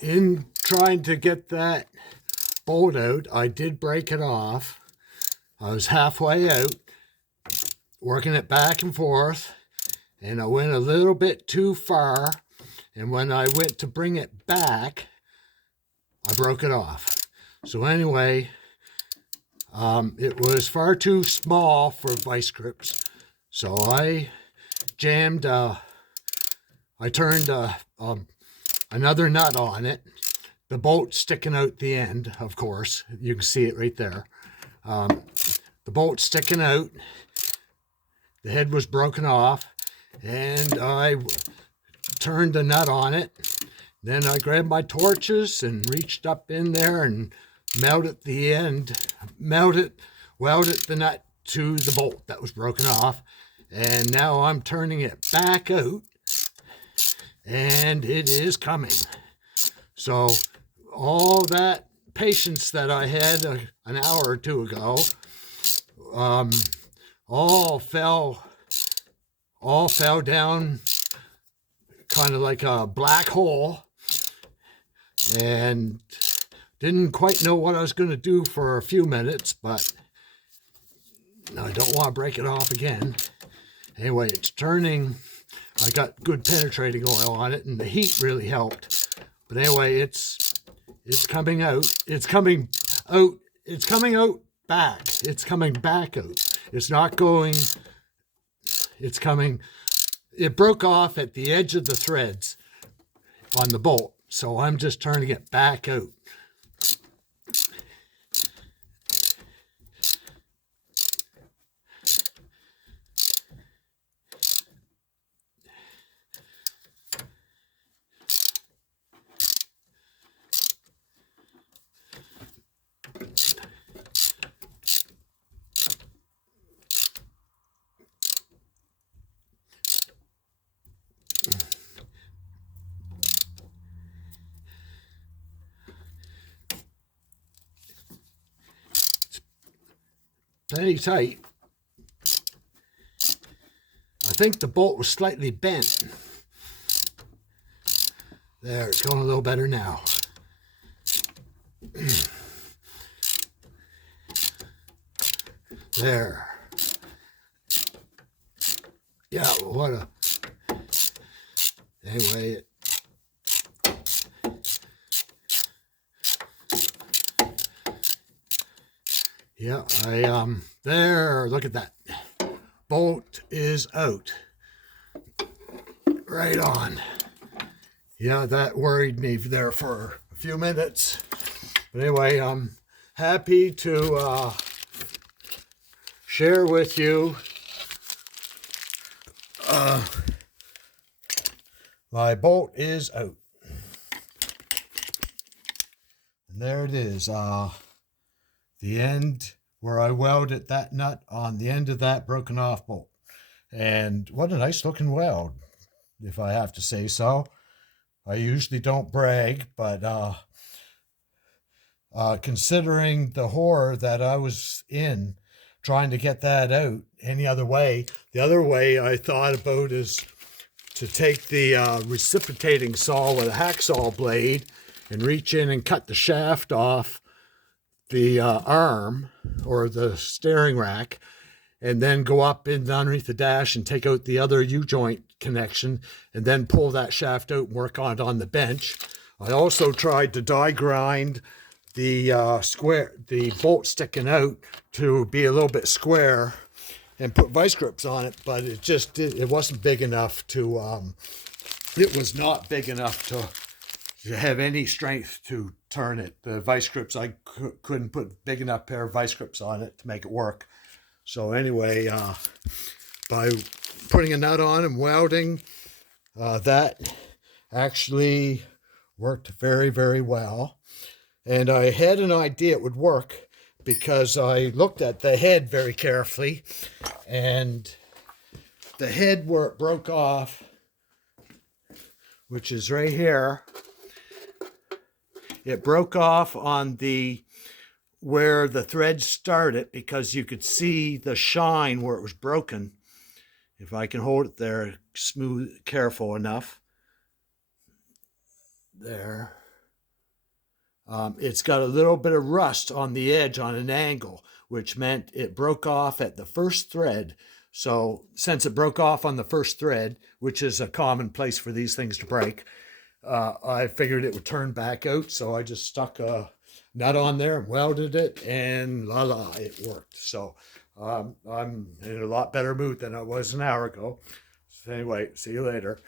In trying to get that bolt out, I did break it off. I was halfway out, working it back and forth, and I went a little bit too far. And when I went to bring it back, I broke it off. So anyway, it was far too small for vice grips. So I jammed, I turned another nut on it. The bolt sticking out the end, of course. You can see it right there. The bolt sticking out. The head was broken off, and I turned the nut on it. Then I grabbed my torches and reached up in there and welded the nut to the bolt that was broken off. And now I'm turning it back out, and it is coming. So all that patience that I had an hour or two ago, all fell down kind of like a black hole, and didn't quite know what I was going to do for a few minutes, but I don't want to break it off again. Anyway, it's turning. I got good penetrating oil on it, and the heat really helped. But anyway, it's coming out. It's coming out. It's coming out back. It's coming back out. It's not going. It's coming. It broke off at the edge of the threads on the bolt, so I'm just turning it back out. Plenty tight. I think the bolt was slightly bent. There, it's going a little better now. There. Yeah, what a... Anyway, yeah, there, look at that. Bolt is out. Right on. Yeah, that worried me there for a few minutes. But anyway, I'm happy to share with you my bolt is out. And there it is. The end where I welded that nut on the end of that broken off bolt. And what a nice looking weld, if I have to say so. I usually don't brag, but considering the horror that I was in trying to get that out any other way, the other way I thought about is to take the reciprocating saw with a hacksaw blade and reach in and cut the shaft off the arm or the steering rack, and then go up in underneath the dash and take out the other U-joint connection, and then pull that shaft out and work on it on the bench. I also tried to die grind the the bolt sticking out to be a little bit square and put vice grips on it, but it wasn't big enough to, it was not big enough to have any strength to turn it. The vice grips, I couldn't put big enough pair of vice grips on it to make it work. So anyway, by putting a nut on and welding, that actually worked very, very well. And I had an idea it would work because I looked at the head very carefully, and the head where it broke off, which is right here, it broke off on the where the thread started, because you could see the shine where it was broken. If I can hold it there smooth, careful enough. there. It's got a little bit of rust on the edge on an angle, which meant it broke off at the first thread. So since it broke off on the first thread, which is a common place for these things to break, I figured it would turn back out. So I just stuck a nut on there, welded it, and it worked. So I'm in a lot better mood than I was an hour ago. So anyway, see you later.